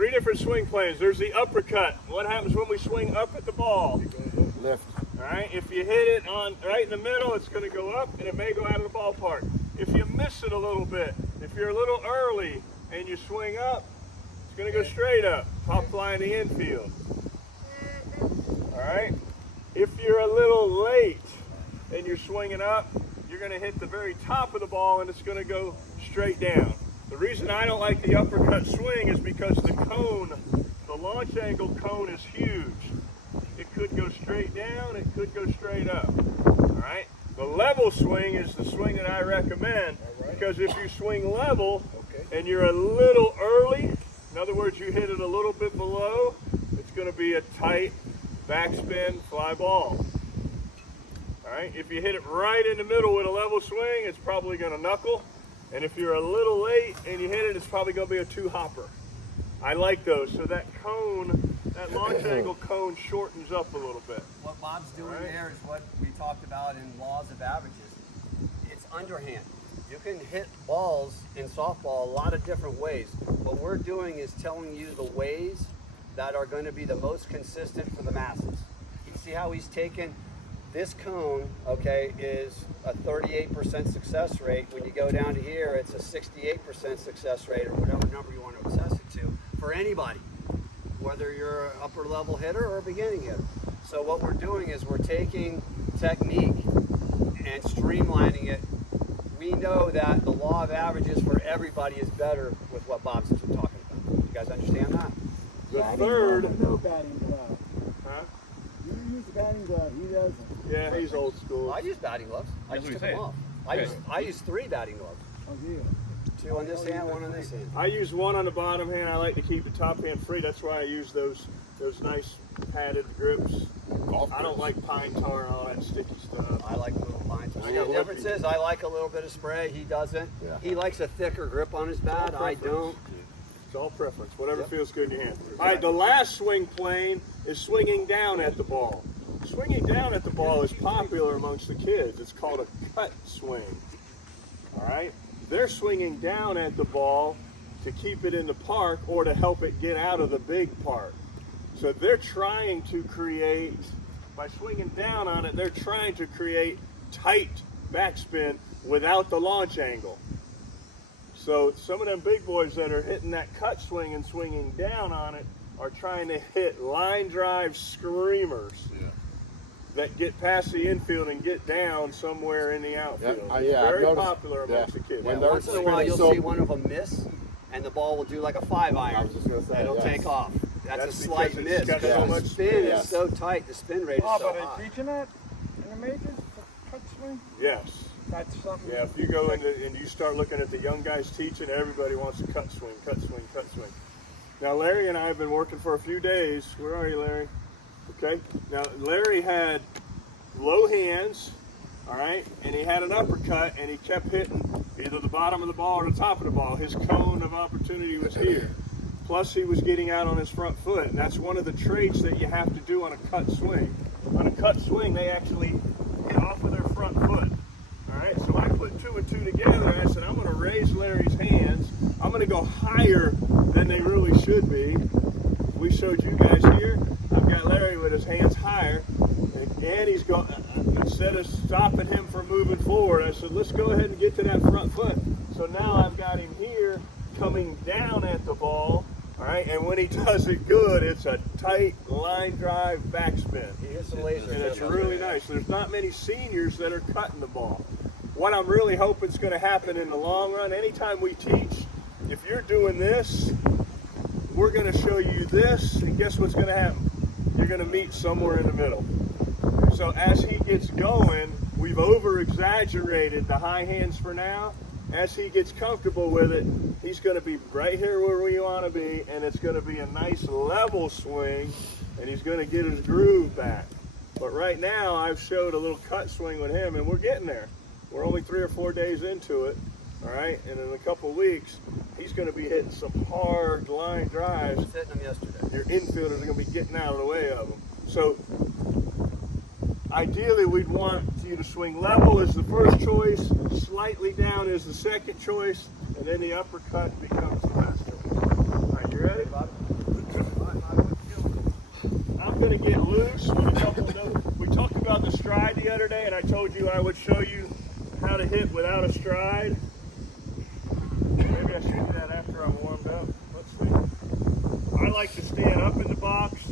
three different swing planes. There's the uppercut. What happens when we swing up at the ball? Lift. All right, if you hit it on right in the middle, it's going to go up and it may go out of the ballpark. If you miss it a little bit, if you're a little early and you swing up, it's going to go straight up, pop fly in the infield. All right, if you're a little late and you're swinging up, you're going to hit the very top of the ball and it's going to go straight down. The reason I don't like the uppercut swing is because the cone, the launch angle cone is huge. It could go straight down, it could go straight up. All right? The level swing is the swing that I recommend because if you swing level and you're a little early, in other words, you hit it a little bit below, it's going to be a tight backspin fly ball. All right? If you hit it right in the middle with a level swing, it's probably going to knuckle. And if you're a little late and you hit it, it's probably going to be a two-hopper. I like those. So that cone, that launch angle cone shortens up a little bit. What Bob's doing there is what we talked about in laws of averages. It's underhand. You can hit balls in softball a lot of different ways. What we're doing is telling you the ways that are going to be the most consistent for the masses. You see how he's taken this cone, okay, is a 38% success rate. When you go down to here, it's a 68% success rate, or whatever number you want to assess it to, for anybody, whether you're an upper level hitter or a beginning hitter. So what we're doing is we're taking technique and streamlining it. We know that the law of averages for everybody is better with what Bob's talking about. You guys understand that? The third, No batting glove. huh? You use the batting glove, he doesn't. Yeah, he's old school. I use batting gloves. I That's just what took he's them saying. off. I use 3 batting gloves. Oh, yeah. 2 on this hand, 1 on this hand. I use one on the bottom hand. I like to keep the top hand free. That's why I use those nice padded grips. I don't like pine tar and all that sticky stuff. I like little lines. The difference is I like a little bit of spray. He doesn't. Yeah. He likes a thicker grip on his bat. I don't. It's all preference, whatever Yep. feels good in your hand. All right, the last swing plane is swinging down at the ball. Swinging down at the ball is popular amongst the kids. It's called a cut swing. All right? They're swinging down at the ball to keep it in the park or to help it get out of the big park. So they're trying to create, by swinging down on it, they're trying to create tight backspin without the launch angle. So some of them big boys that are hitting that cut swing and swinging down on it are trying to hit line drive screamers that get past the infield and get down somewhere in the outfield. Yeah, Very I've noticed- popular amongst the kids. When they're Once in a while, you'll so- see one of them miss, and the ball will do like a 5 I iron. was just gonna say, It'll yes. take off. That's a That's slight because miss it's got because so the much spin spin. is so tight. The spin rate is Oh, so but high. they're teaching that in the majors, the cut swing? Yes. That's something. Yeah, if you go into and you start looking at the young guys teaching, everybody wants a cut swing, cut swing, cut swing. Now Larry and I have been working for a few days. Where are you, Larry? Okay. Now Larry had low hands, all right, and he had an uppercut, and he kept hitting either the bottom of the ball or the top of the ball. His cone of opportunity was here. Plus he was getting out on his front foot, and that's one of the traits that you have to do on a cut swing. On a cut swing, they actually hit off of their front foot. All right, so I put 2 and 2 together, and I said, I'm going to raise Larry's hands. I'm going to go higher than they really should be. We showed you guys here. I've got Larry with his hands higher, and he's going, instead of stopping him from moving forward, I said, let's go ahead and get to that front foot. So now I've got him here coming down at the ball, all right, and when he does it good, it's a tight line drive backspin. He hits the laser. And it's really nice. There's not many seniors that are cutting the ball. What I'm really hoping is going to happen in the long run, anytime we teach, if you're doing this, we're going to show you this, and guess what's going to happen? You're going to meet somewhere in the middle. So as he gets going, we've over-exaggerated the high hands for now. As he gets comfortable with it, he's going to be right here where we want to be, and it's going to be a nice level swing, and he's going to get his groove back. But right now, I've showed a little cut swing with him, and we're getting there. We're only 3 or 4 days into it, all right? And in a couple weeks, he's going to be hitting some hard line drives. I was hitting him yesterday. Your infielders are going to be getting out of the way of them. So ideally, we'd want you to swing level as the first choice, slightly down is the second choice, and then the uppercut becomes the last choice. All right, you ready? get loose with a couple of, we talked about the stride the other day, and I told you I would show you how to hit without a stride. Maybe I should do that after I'm warmed up. Let's see. I like to stand up in the box,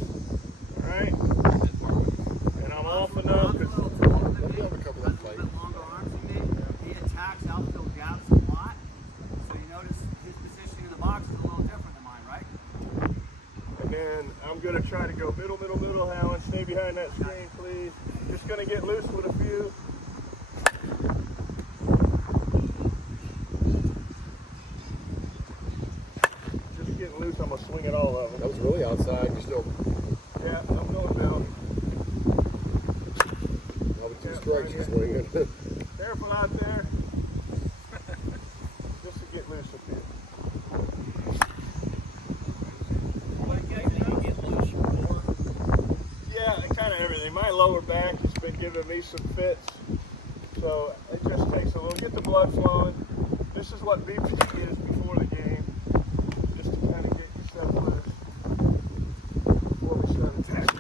all right? And I'm off enough. He's a little taller than me. He has a little bit longer arms than me. He attacks outfield gaps a lot. So you notice his position in the box is a little different than mine, right? And then I'm going to try to go middle, Howland. Stay behind that screen, please. Just going to get loose with a few. Just getting loose. I'm going to swing it all of them. That was really outside. You still, Yeah, I'm going middle. now with 2 strikes, you're swinging. Careful out there. Just to get loose a few. Yeah, kind of everything. My lower back has been giving me some fits, so it just takes a little. Get the blood flowing. This is what BP is before the game, just to kind of get yourself loose before we start attacking.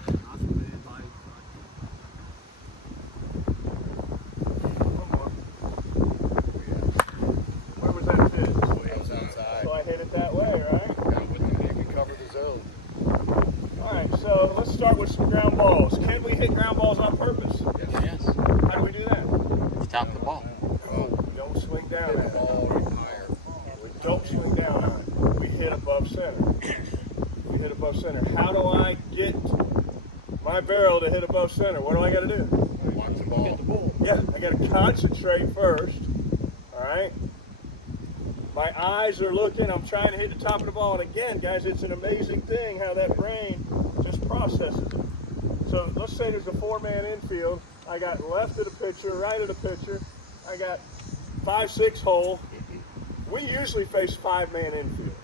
One more. Where was that fit? That was outside. So I hit it that way, right? Yeah, but you can cover the zone. All right, so let's start with some ground balls. Can we hit ground balls on purpose? Yes. How do we do that? Stop the ball. We don't swing down Hit at the it. ball higher. We don't swing down on it. We hit above center. We hit above center. How do I get my barrel to hit above center? What do I got to do? Watch the ball. Yeah, I got to concentrate first. All right. My eyes are looking. I'm trying to hit the top of the ball. And again, guys, it's an amazing thing how that brain just processes it. So let's say there's a 4-man infield. I got left of the pitcher, right of the pitcher. I got 5-6 hole. We usually face 5-man infield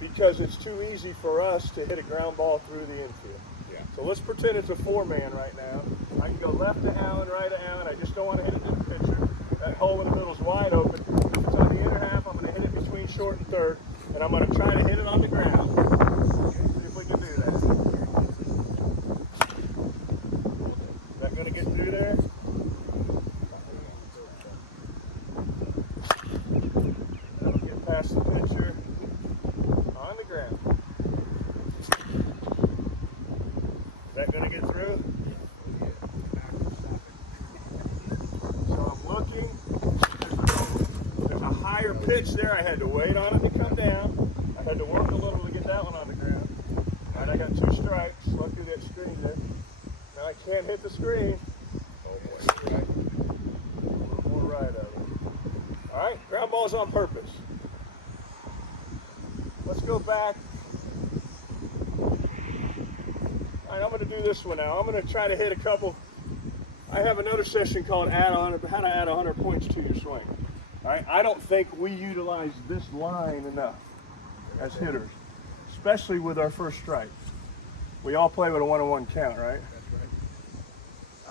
because it's too easy for us to hit a ground ball through the infield. Yeah. So let's pretend it's a 4-man right now. I can go left to Allen, right to Allen. I just don't want to hit it to the pitcher. That hole in the middle is wide open. If it's on the inner half, I'm going to hit it between short and third, and I'm going to try to hit it on the ground. See if we can do that. Is that going to get through there? That'll get past the pitcher on the ground. Is that going to get through? So I'm looking. There's a higher pitch there. I had to wait on it to come down. I had to work a little to get that one on the ground. All right, I got 2 strikes. Luckily that screened it. Now I can't hit the screen. Oh boy. Right. A little more right of it. All right, ground ball's on purpose. Let's go back. All right, I'm going to do this one now. I'm going to try to hit a couple. I have another session called how to add 100 points to your swing. All right, I don't think we utilize this line enough as hitters, especially with our first strike. We all play with a 1-on-1 count, right?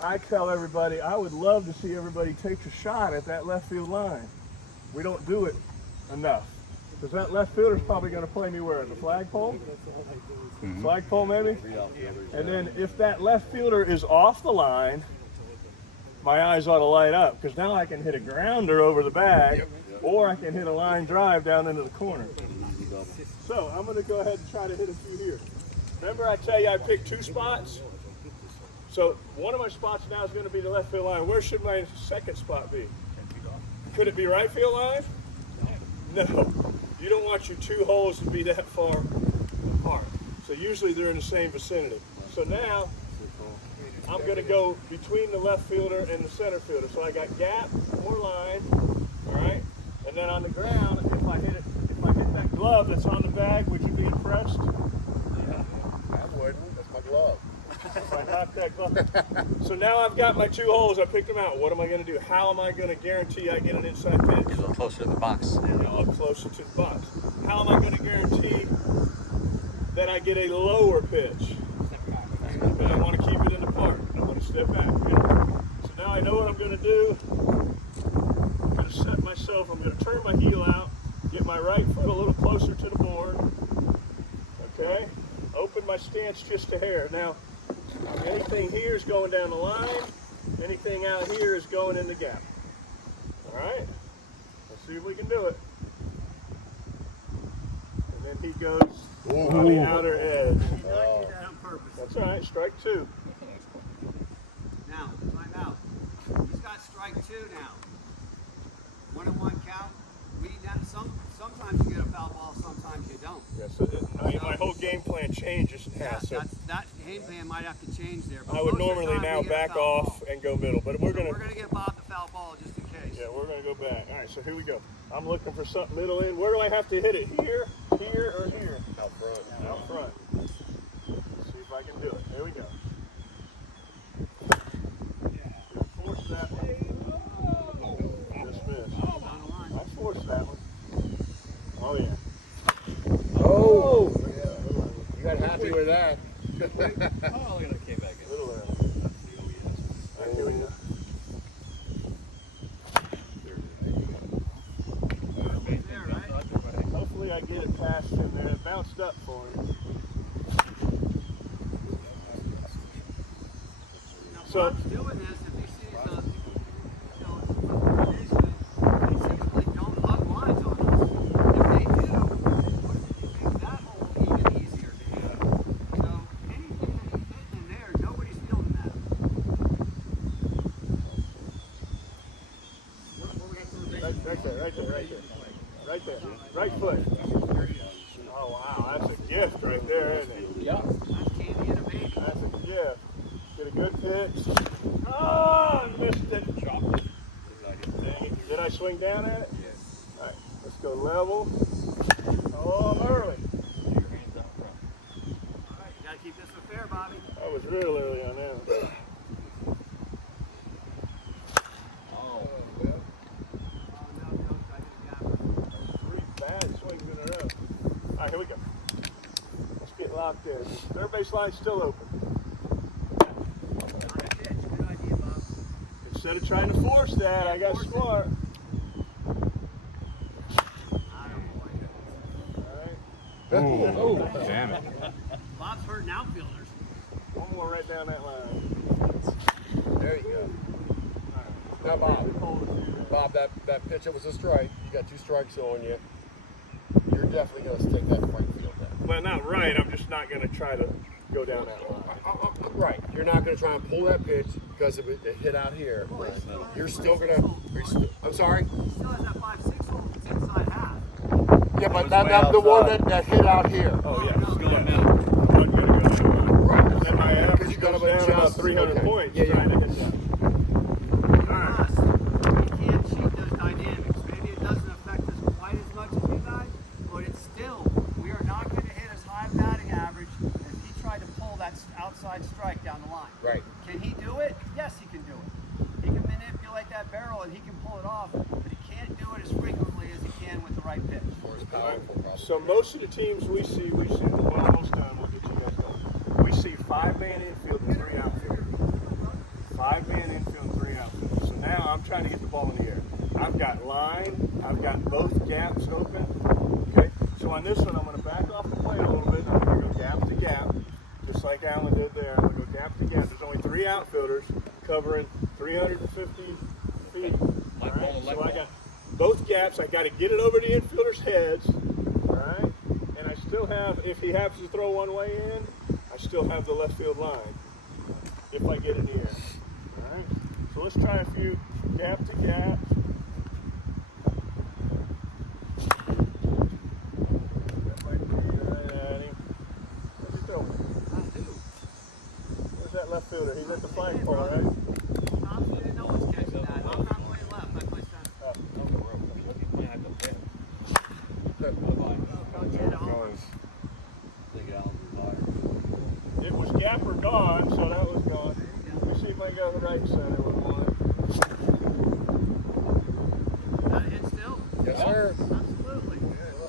I tell everybody, I would love to see everybody take a shot at that left field line. We don't do it enough. Because that left fielder's probably going to play me where? At the flagpole? Flagpole maybe? And then if that left fielder is off the line, my eyes ought to light up. Because now I can hit a grounder over the bag, or I can hit a line drive down into the corner. So I'm going to go ahead and try to hit a few here. Remember I tell you I picked 2 spots? So one of my spots now is going to be the left field line. Where should my second spot be? Could it be right field line? No. You don't want your 2 holes to be that far apart. So usually they're in the same vicinity. So now I'm going to go between the left fielder and the center fielder. So I got gap or line, all right? And then on the ground, if I hit that glove that's on the bag, would you be impressed? I would. That's my glove. If I knock that glove. So now I've got my 2 holes. I picked them out. What am I going to do? How am I going to guarantee I get an inside pitch? A little closer to the box. Up closer to the box. How am I going to guarantee that I get a lower pitch? But I want to keep it in the park. I want to step back. So now I know what I'm going to do. I'm going to set myself. I'm going to turn my heel out, get my right foot a little closer to the board. Okay? Open my stance just a hair. Now, Anything here is going down the line. Anything out here is going in the gap. All right? Let's see if we can do it. And then he goes on the outer edge. I did that on purpose. That's all right. Strike two. Now, time out. He's got strike two now. 1-1 count. Sometimes you get a foul ball, sometimes you don't. Yeah, so my whole game plan changes now. So That game plan might have to change there. But I would most of the normally time now we get a back foul off ball. and go middle, but we're So gonna. we're gonna get Bob the foul ball just in case. Yeah, we're gonna go back. All right, so here we go. I'm looking for something middle in. Where do I have to hit it? Here, here, or here? Out front. Out front. Let's see if I can do it. Here we go. Force that one. Just missed. On the line. I forced that one. Oh yeah. Oh! You got happy with that. Oh, look at it, came back in. Little early. All right, here we go. There, right? Hopefully I get it past him there. It bounced up for him. Now, So- Bob's doing this if he sees the, basically, they seemingly don't hug lines on us. If they do, it makes that hole even easier to hit. So anything that he's hitting in there, nobody's fielding that. Right there. Right there. Right foot. Oh wow, that's a gift right there, isn't it? Yeah. That's candy and a baby. That's a gift. Get a good pitch. Oh, I missed it. Chopped it. Dang it. Did I swing down at it? Yes. All right, let's go level. Oh, I'm early. Your hands out front. All right, you gotta keep this one fair, Bobby. I was real early on that. Oh. Oh no, don't try to gap. 3 bad swings in a row. All right, here we go. Let's get locked in. Third base line's still open. Not a pitch. Good idea, Bob. Instead of trying to force that, I got Force it. smart. I don't like it. All right. Oh, damn it. Bob's hurting outfielders. One more right down that line. There you go. Now, Bob, that pitch, it was a strike. You got 2 strikes on you. You're definitely going to take that right field then. Well, not right. I'm just not going to try to go down that line. Right. You're not going to try and pull that pitch because of it hit out here. You're still going to. I'm sorry? He still has that 5-6 hole if it's inside half. Yeah, but was that, way that the one outside. that hit out here. Oh, yeah. Just going middle. I'm going to go down that line. Right. And my Because average you got goes to down about adjust. 300 Okay. points Yeah, trying yeah. to hit that. Plus, we can't cheat those dynamics. Maybe it doesn't affect us quite as much as you guys, but it's still, we are not going to hit as high batting average as he tried to pull that outside strike down the line. Right. Can he do it? Yes, he can do it. He can manipulate that barrel and he can pull it off, but he can't do it as frequently as he can with the right pitch. So most of the teams we see, well, almost done. We'll get you guys going. We see 5-man infield and 3 outfielders. 5-man infield and 3 outfielders. So now I'm trying to get the ball in the air. I've got line. I've got both gaps open. Okay. So on this one, I'm going to back off the plate a little bit. I'm going to go gap to gap, just like Alan did there. I'm going to go gap to gap. There's only 3 outfielders covering 350 feet. All right. So I got both gaps. I got to get it over the infielders' heads. All right. And I still have, if he happens to throw one way in, I still have the left field line. If I get in the air. All right. So let's try a few gap to gap. That might be right at him. Where's he throwing? Where's that left fielder? He's at the flag pole, right? Thompson didn't know what's catching that. I'm not going left. I play center. Go get it home. It was gap or gone, so that was gone. Let me see if I can go to the right center with one. Is that a hit still? Yes, sir. Absolutely.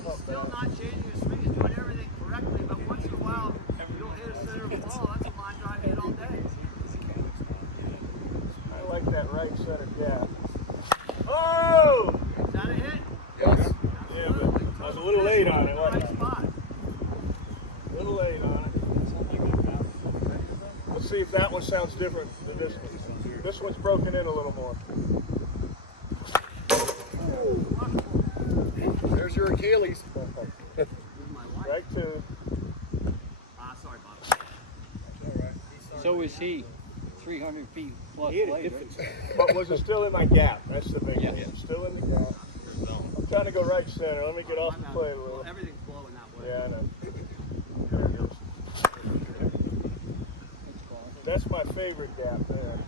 He's still not changing his swing. He's doing everything correctly, but once in a while, you'll hit a center of the ball. That's a line drive hit all day. I like that right center gap. Oh! Is that a hit? Yes. Yeah, but I was a little late on it, wasn't Right spot. I? A little late on it. Let's see if that one sounds different than this one. This one's broken in a little more. There's your Achilles. Right to. Sorry, Bob. So is he 300 feet plus later? But was it still in my gap? That's the big Yeah. thing. Still in the gap. I'm trying to go right center. Let me get off the plate a Well, little. everything's blowing that way. Yeah, I know. There it goes. That's my favorite gap there.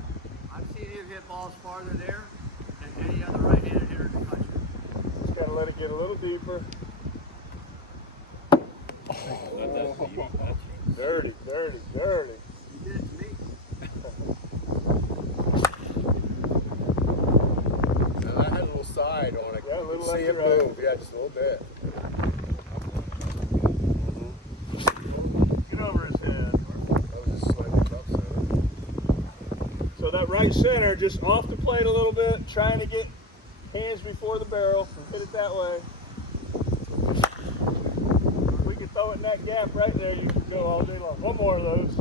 I've seen him hit balls farther there than any other right-handed hitter in the country. Just gotta let it get a little deeper. Dirty, dirty, dirty. He did it to me. Now that has a little side on it. Yeah, a little See left it to right. move. Yeah, just a little bit. Get over his head. That was just slightly tough center. So that right center, just off the plate a little bit, trying to get hands before the barrel and hit it that way. If we can throw it in that gap right there, you can go all day long. One more of those.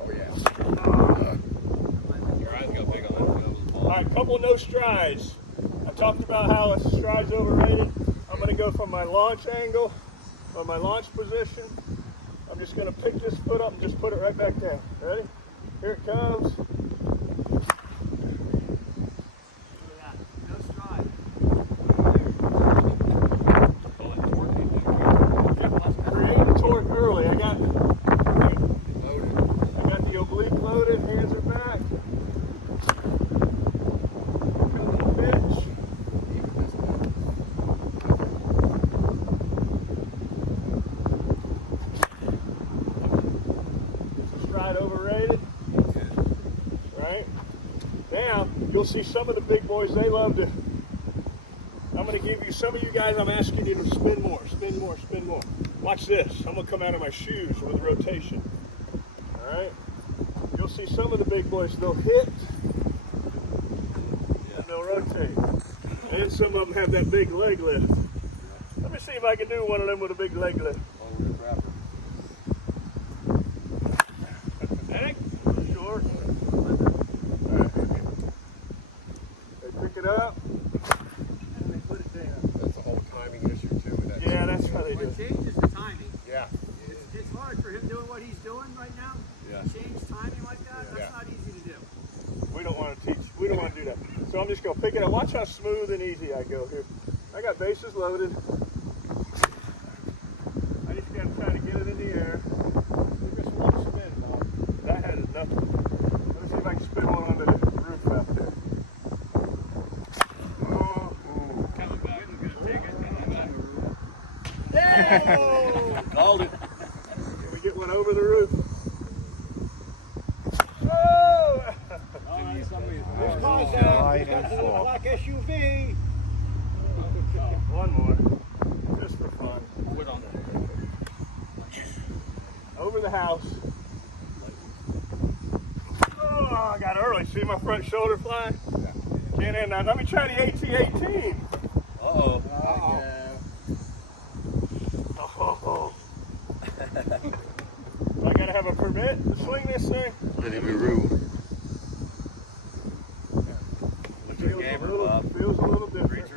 Oh yeah. Your eyes got big on that All right, couple no strides. I talked about how a stride's overrated. I'm going to go from my launch angle, or my launch position. I'm just going to pick this foot up and just put it right back down. Ready? Here it comes. Look at that. No stride. Create the torque early. I got Loaded. the oblique loaded, hands are back. Got a little pitch. Even this one. Is the stride overrated? Right? Now, you'll see some of the big boys, they love to. I'm going to give you, some of you guys, I'm asking you to spin more, spin more, spin more. Watch this. I'm going to come out of my shoes with rotation. All right? You'll see some of the big boys, they'll hit and they'll rotate. And some of them have that big leg lift. Let me see if I can do one of them with a big leg lift. Hey, sure. All right. They pick it up and they put it down. That's a whole timing issue too. With that Yeah, that's how they do What it. changes the timing? Yeah. It's hard for him doing what he's doing right now. Yeah. Change timing like that, that's Yeah. not easy to do. We don't want to teach. We don't want to do that. So I'm just going to pick it up. Watch how smooth and easy I go here. I got bases loaded. I just got to try to get it in the air. Just one spin, Bob. That had enough. Let's see if I can spin one onto the roof out there. Oh, Coming back. Take it. Coming back. oh! Called it. Can we get one over the roof? Oh! This car's Oh, got a little black SUV. One more, just for fun. Put on Over the house. Oh, I got early. See my front shoulder fly? Can't end that. Let me try the AT-18. Uh-oh. Oh. I gotta have a permit to swing this thing. Feels a little different.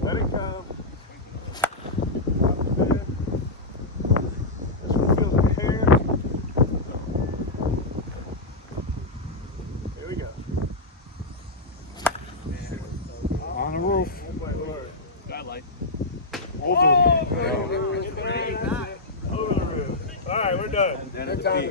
Let it come. This one feels like hair. Here we go. On the roof. Oh my Lord. Skylight. Over the roof. All right, we're done. Good time.